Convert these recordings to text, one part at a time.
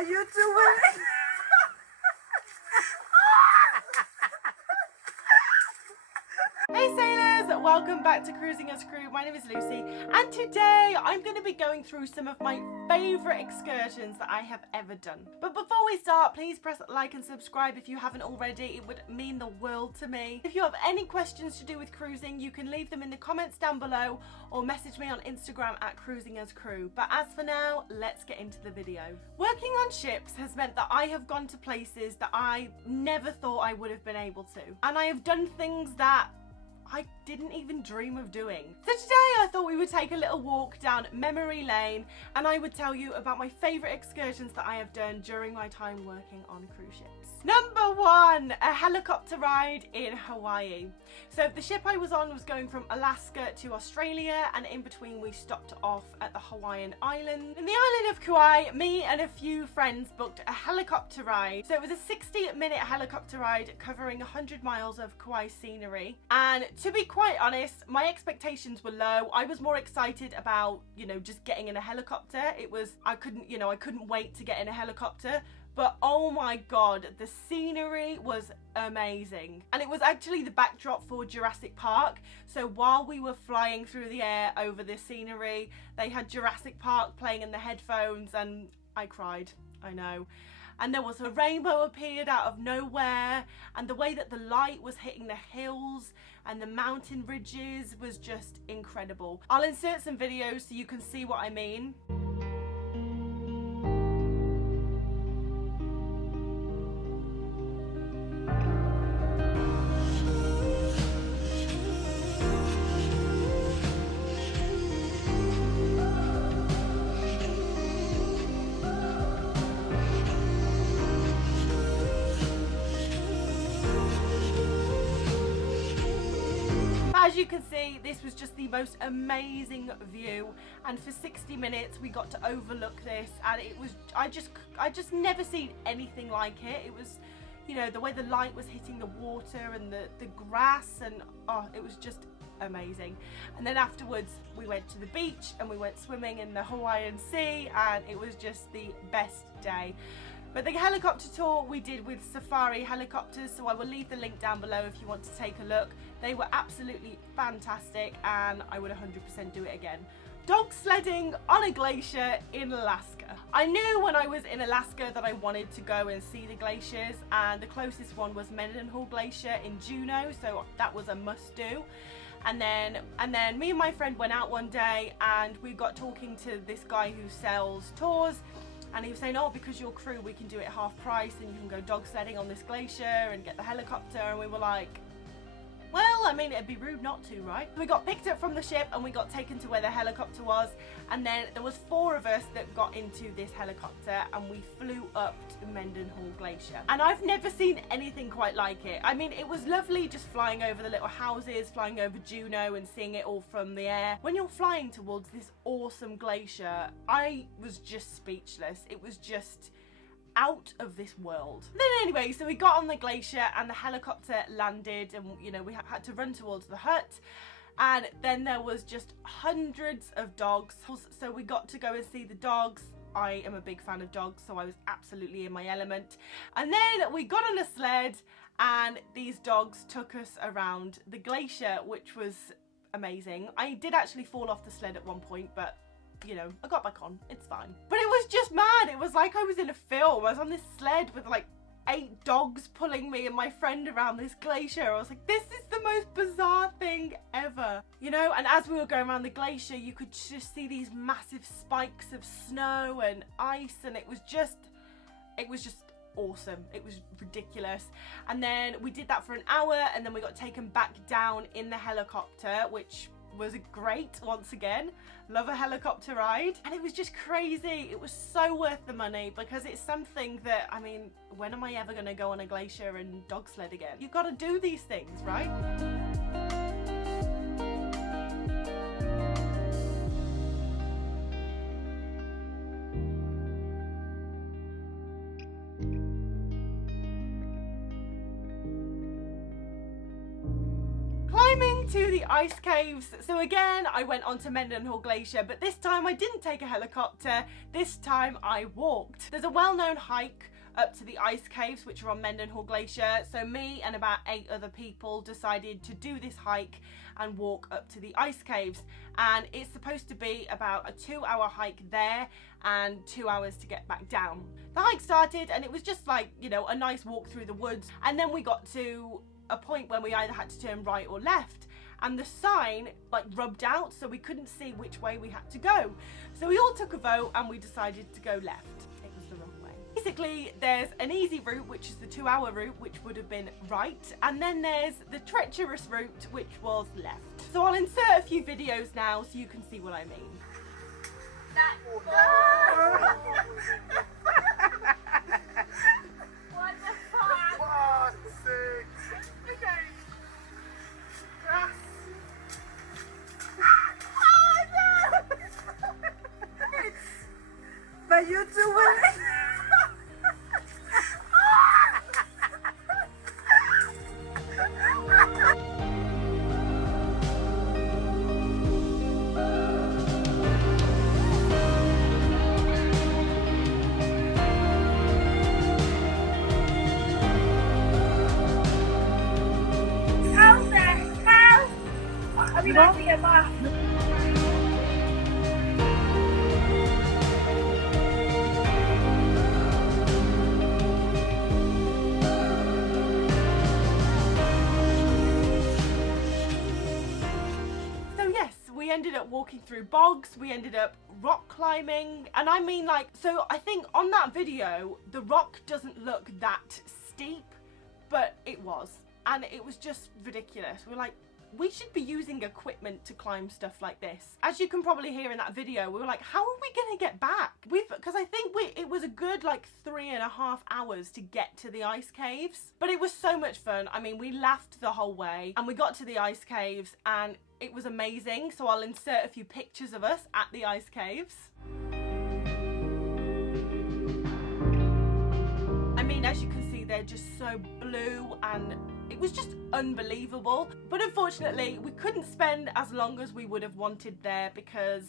are you doing? Hey sailors, welcome back to Cruising as Crew. My name is Lucy and today I'm going to be going through some of my favourite excursions that I have ever done. But before we start, please press like and subscribe if you haven't already. It would mean the world to me. If you have any questions to do with cruising, you can leave them in the comments down below or message me on Instagram at Cruising as Crew. But as for now, let's get into the video. Working on ships has meant that I have gone to places that I never thought I would have been able to. And I have done things that I didn't even dream of doing. So today I thought we would take a little walk down memory lane and I would tell you about my favourite excursions that I have done during my time working on cruise ships. Number one, a helicopter ride in Hawaii. So the ship I was on was going from Alaska to Australia, and in between we stopped off at the Hawaiian island. In the island of Kauai, me and a few friends booked a helicopter ride. So it was a 60-minute helicopter ride covering 100 miles of Kauai scenery. And to be quite honest, my expectations were low. I was more excited about, just getting in a helicopter. I couldn't wait to get in a helicopter. But oh my god, the scenery was amazing. And it was actually the backdrop for Jurassic Park. So while we were flying through the air over this scenery, they had Jurassic Park playing in the headphones and I cried, I know. And there was a rainbow appeared out of nowhere, and the way that the light was hitting the hills and the mountain ridges was just incredible. I'll insert some videos so you can see what I mean. As you can see, this was just the most amazing view, and for 60 minutes we got to overlook this, and it was I just never seen anything like it. It was, the way the light was hitting the water and the grass, and it was just amazing. And then afterwards we went to the beach and we went swimming in the Hawaiian Sea, and it was just the best day. But the helicopter tour we did with safari helicopters, so I will leave the link down below if you want to take a look. They were absolutely fantastic and I would 100% do it again. Dog sledding on a glacier in Alaska. I knew when I was in Alaska that I wanted to go and see the glaciers, and the closest one was Mendenhall Glacier in Juneau, so that was a must do. And then me and my friend went out one day and we got talking to this guy who sells tours. And he was saying, oh, because you're crew, we can do it half price and you can go dog sledding on this glacier and get the helicopter. And we were like, well, I mean, it'd be rude not to, right? We got picked up from the ship and we got taken to where the helicopter was. And then there was 4 of us that got into this helicopter and we flew up to Mendenhall Glacier. And I've never seen anything quite like it. I mean, it was lovely just flying over the little houses, flying over Juneau and seeing it all from the air. When you're flying towards this awesome glacier, I was just speechless. It was just out of this world. Then anyway, so we got on the glacier and the helicopter landed, and we had to run towards the hut, and then there was just hundreds of dogs, so we got to go and see the dogs. I am a big fan of dogs, so I was absolutely in my element. And then we got on a sled and these dogs took us around the glacier, which was amazing. I did actually fall off the sled at one point, but I got back on, it's fine. But it was just mad. It was like I was in a film. I was on this sled with like 8 dogs pulling me and my friend around this glacier. I was like, this is the most bizarre thing ever. And as we were going around the glacier, you could just see these massive spikes of snow and ice, and it was just awesome. It was ridiculous. And then we did that for an hour, and then we got taken back down in the helicopter, which was great. Once again, love a helicopter ride, and it was just crazy. It was so worth the money because it's something that, I mean, when am I ever going to go on a glacier and dog sled again? You've got to do these things, right? Climbing to the ice caves. So again, I went onto Mendenhall Glacier, but this time I didn't take a helicopter. This time I walked. There's a well-known hike up to the ice caves, which are on Mendenhall Glacier. So me and about 8 other people decided to do this hike and walk up to the ice caves. And it's supposed to be about a 2-hour hike there and 2 hours to get back down. The hike started and it was just like, you know, a nice walk through the woods. And then we got to a point where we either had to turn right or left. And the sign like rubbed out, so we couldn't see which way we had to go. So we all took a vote and we decided to go left. It was the wrong way. Basically, there's an easy route, which is the 2-hour route, which would have been right. And then there's the treacherous route, which was left. So I'll insert a few videos now so you can see what I mean. What the fuck? Okay. Yes. Oh no! But you two will. We ended up walking through bogs, we ended up rock climbing, and I mean like, so I think on that video the rock doesn't look that steep, but it was, and it was just ridiculous. We're like, we should be using equipment to climb stuff like this. As you can probably hear in that video, we were like, how are we gonna get back? Because I think it was a good like 3.5 hours to get to the ice caves, but it was so much fun. I mean, we laughed the whole way, and we got to the ice caves and it was amazing. So I'll insert a few pictures of us at the ice caves. I mean, as you can see, they're just so blue and it was just unbelievable. But unfortunately, we couldn't spend as long as we would have wanted there because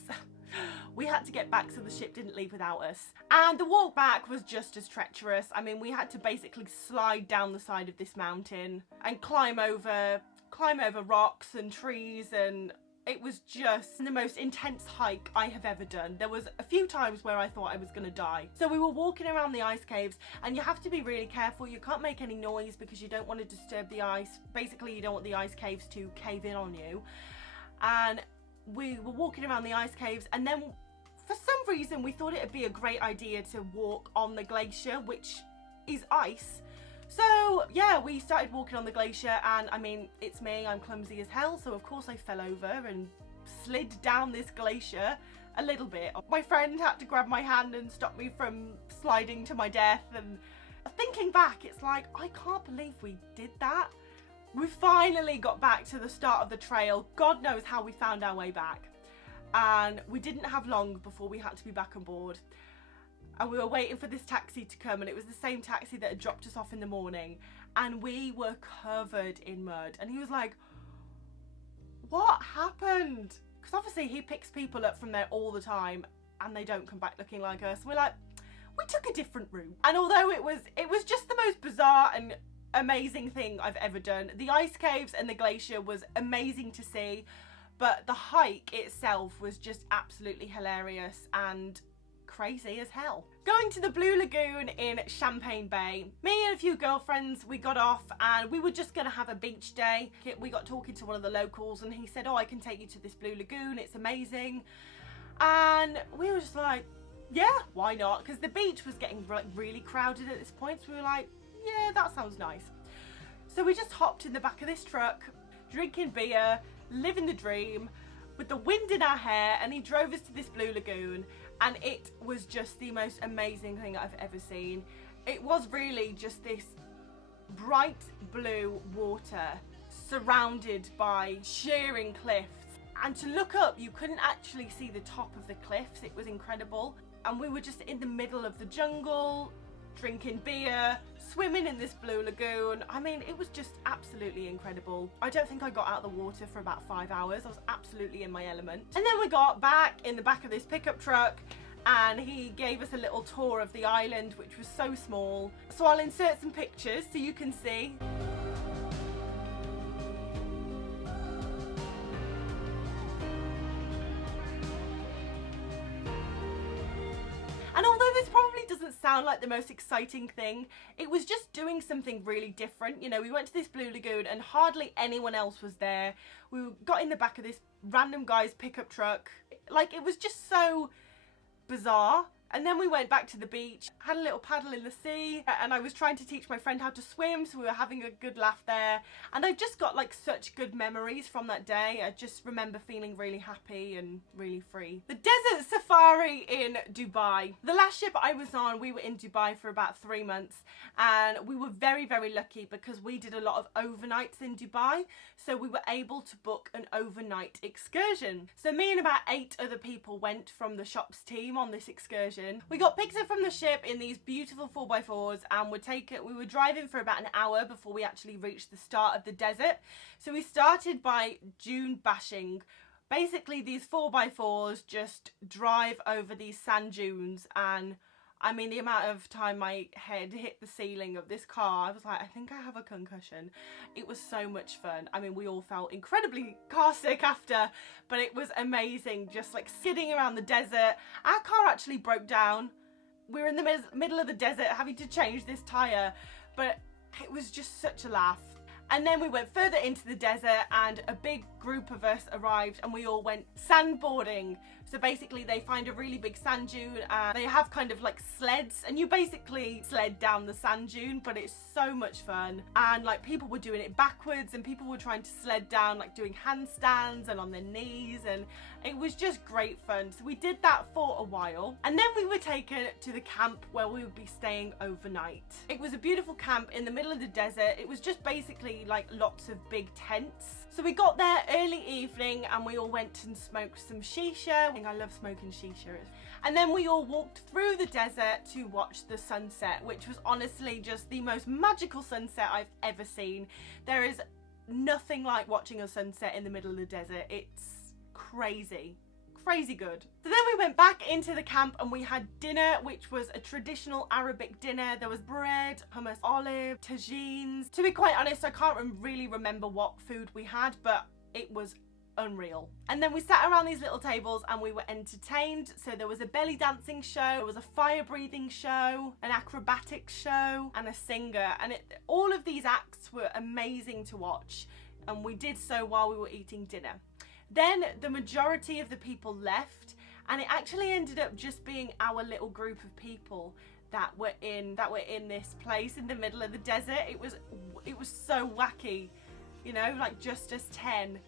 we had to get back so the ship didn't leave without us. And the walk back was just as treacherous. I mean, we had to basically slide down the side of this mountain and climb over rocks and trees, and it was just the most intense hike I have ever done. There was a few times where I thought I was gonna die. So we were walking around the ice caves, and you have to be really careful. You can't make any noise because you don't want to disturb the ice. Basically, you don't want the ice caves to cave in on you. And we were walking around the ice caves, and then for some reason we thought it would be a great idea to walk on the glacier, which is ice. So yeah, we started walking on the glacier, and I mean, it's me, I'm clumsy as hell, so of course I fell over and slid down this glacier a little bit. My friend had to grab my hand and stop me from sliding to my death, and thinking back, it's like, I can't believe we did that. We finally got back to the start of the trail. God knows how we found our way back. And we didn't have long before we had to be back on board. And we were waiting for this taxi to come, and it was the same taxi that had dropped us off in the morning, and we were covered in mud. And he was like, what happened? Because obviously he picks people up from there all the time and they don't come back looking like us. We're like, we took a different route. And although it was just the most bizarre and amazing thing I've ever done. The ice caves and the glacier was amazing to see, but the hike itself was just absolutely hilarious and crazy as hell. Going to the Blue Lagoon in Champaign Bay, me and a few girlfriends, we got off and we were just gonna have a beach day. We got talking to one of the locals and he said, oh, I can take you to this Blue Lagoon, it's amazing. And we were just like, yeah, why not? Because the beach was getting really crowded at this point, so we were like, yeah, that sounds nice. So we just hopped in the back of this truck, drinking beer, living the dream, with the wind in our hair, and he drove us to this Blue Lagoon. And it was just the most amazing thing I've ever seen. It was really just this bright blue water surrounded by shearing cliffs. And to look up, you couldn't actually see the top of the cliffs. It was incredible. And we were just in the middle of the jungle. drinking beer, swimming in this blue lagoon. I mean, it was just absolutely incredible. I don't think I got out of the water for about 5 hours. I was absolutely in my element. And then we got back in the back of this pickup truck and he gave us a little tour of the island, which was so small. So I'll insert some pictures so you can see. And although this probably doesn't sound like the most exciting thing, it was just doing something really different. You know, we went to this blue lagoon and hardly anyone else was there. We got in the back of this random guy's pickup truck. Like, it was just so bizarre. And then we went back to the beach, had a little paddle in the sea, and I was trying to teach my friend how to swim, so we were having a good laugh there. And I've just got like such good memories from that day. I just remember feeling really happy and really free. The desert safari in Dubai. The last ship I was on, we were in Dubai for about 3 months, and we were very, very lucky because we did a lot of overnights in Dubai. So we were able to book an overnight excursion. So me and about 8 other people went from the shop's team on this excursion. We got picked up from the ship in these beautiful 4x4s and we were driving for about an hour before we actually reached the start of the desert. So we started by dune bashing. Basically, these 4x4s just drive over these sand dunes, and I mean, the amount of time my head hit the ceiling of this car, I was like, I think I have a concussion. It was so much fun. I mean, we all felt incredibly car sick after, but it was amazing, just like skidding around the desert. Our car actually broke down. We were in the middle of the desert having to change this tyre, but it was just such a laugh. And then we went further into the desert and a big group of us arrived and we all went sandboarding. So basically they find a really big sand dune and they have kind of like sleds and you basically sled down the sand dune, but it's so much fun. And like people were doing it backwards and people were trying to sled down, like doing handstands and on their knees, and it was just great fun. So we did that for a while and then we were taken to the camp where we would be staying overnight. It was a beautiful camp in the middle of the desert. It was just basically like lots of big tents. So we got there early evening and we all went and smoked some shisha. I think I love smoking shisha. And then we all walked through the desert to watch the sunset, which was honestly just the most magical sunset I've ever seen. There is nothing like watching a sunset in the middle of the desert. It's crazy. Crazy good. So then we went back into the camp and we had dinner, which was a traditional Arabic dinner. There was bread, hummus, olive, tagines. To be quite honest, I can't really remember what food we had, but it was unreal. And then we sat around these little tables and we were entertained. So there was a belly dancing show, there was a fire breathing show, an acrobatics show, and a singer. And all of these acts were amazing to watch. And we did so while we were eating dinner. Then the majority of the people left and it actually ended up just being our little group of people that were in this place in the middle of the desert. It was so wacky, you know, like just us 10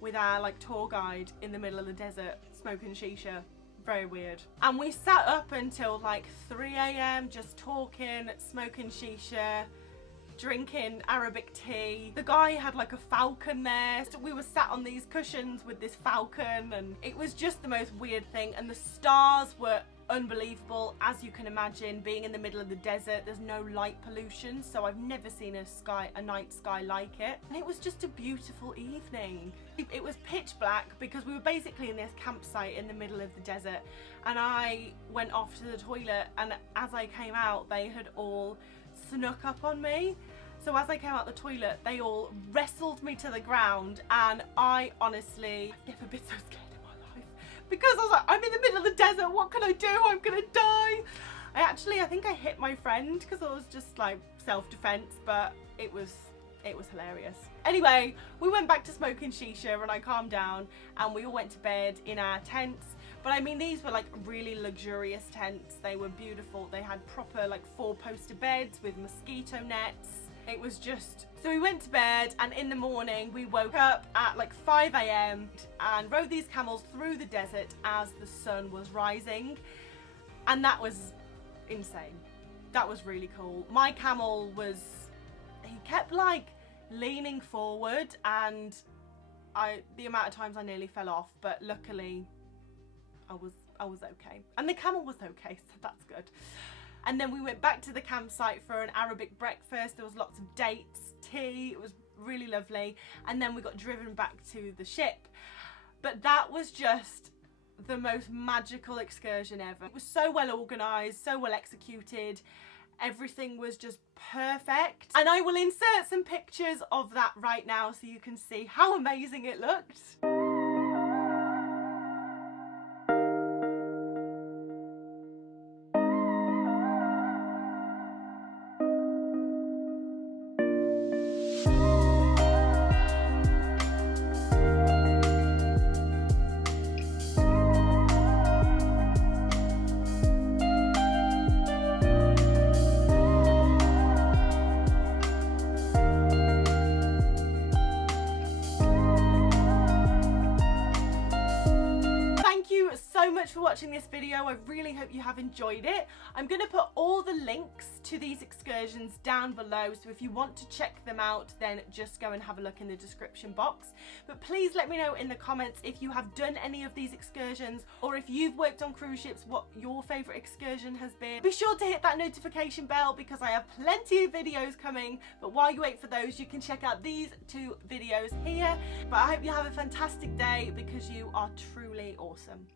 with our like tour guide in the middle of the desert smoking shisha. Very weird. And we sat up until like 3 a.m. just talking, smoking shisha, drinking Arabic tea. The guy had like a falcon there, so we were sat on these cushions with this falcon and it was just the most weird thing. And the stars were unbelievable, as you can imagine, being in the middle of the desert. There's no light pollution, so I've never seen a night sky like it, and it was just a beautiful evening. It was pitch black because we were basically in this campsite in the middle of the desert, and I went off to the toilet, and as I came out they had all snuck up on me. So as I came out the toilet they all wrestled me to the ground, and I honestly I've never been so scared in my life because I was like, I'm in the middle of the desert, what can I do? I'm gonna die. I think I hit my friend because I was just like self-defense, but it was hilarious. Anyway, we went back to smoking shisha and I calmed down and we all went to bed in our tents. But I mean, these were like really luxurious tents. They were beautiful. They had proper like 4-poster beds with mosquito nets. It was just... So we went to bed and in the morning we woke up at like 5 a.m. and rode these camels through the desert as the sun was rising. And that was insane. That was really cool. My camel he kept like leaning forward and the amount of times I nearly fell off, but luckily I was okay. And the camel was okay, so that's good. And then we went back to the campsite for an Arabic breakfast. There was lots of dates, tea, it was really lovely. And then we got driven back to the ship. But that was just the most magical excursion ever. It was so well organised, so well executed. Everything was just perfect. And I will insert some pictures of that right now so you can see how amazing it looked. So much for watching this video. I really hope you have enjoyed it. I'm going to put all the links to these excursions down below, so if you want to check them out then just go and have a look in the description box. But please let me know in the comments if you have done any of these excursions, or if you've worked on cruise ships, what your favourite excursion has been. Be sure to hit that notification bell because I have plenty of videos coming, but while you wait for those you can check out these 2 videos here. But I hope you have a fantastic day because you are truly awesome.